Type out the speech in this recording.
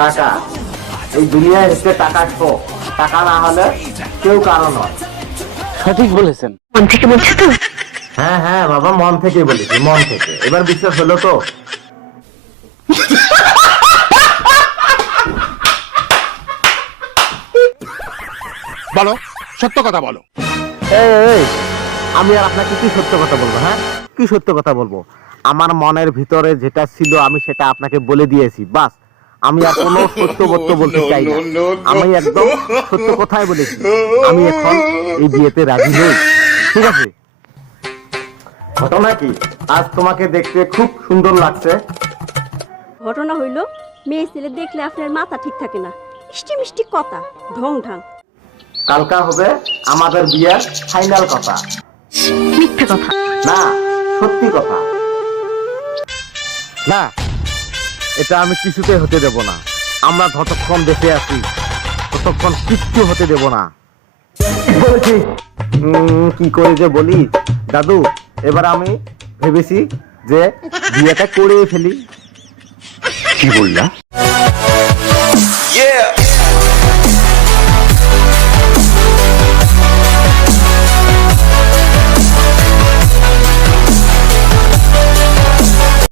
টাকা, এই দুনিয়ায় হচ্ছে টাকা শো, টাকা না হলে কেউ কারো নয়। সঠিক বলেছেন। মন থেকে বলছো তো? হ্যাঁ হ্যাঁ বাবা, মন থেকে বলেছি, মন থেকে। এবার বিশ্বাস হলো তো? বলো, সত্য কথা বলো। এই এই, আমি আর আপনাকে কি সত্য কথা বলবো? হ্যাঁ, কি সত্য কথা বলবো? আমার মনের ভিতরে যেটা ছিল আমি সেটা আপনাকে বলে দিয়েছি, বাস। আমি আর কোনো সত্য বত্য বলতে চাই না, আমি একদম সত্য কথাই বলেছি। আমি এখন এই বিয়েতে রাজি নই, ঠিক আছে? ঘটনা কি, আজ তোমাকে দেখতে খুব সুন্দর লাগছে। ঘটনা হইল, মেয়ে ছেলে দেখলে আপনার মাথা ঠিক থাকে না, মিষ্টি মিষ্টি কথা, ঢং ঢাং। কালকা হবে আমাদের বিয়ের ফাইনাল কথা। মিথ্যে কথা। না, সত্যি কথা। না, এটা আমি কিছুতে হতে দেব না। আমরা যতক্ষণ বেঁচে আছি ততক্ষণ কিচ্ছু হতে দেব না। বলছি কি করে যে বলি দাদু, এবার আমি ভেবেছি যে বিয়েটা করে ফেলি। কি বললা? Yeah.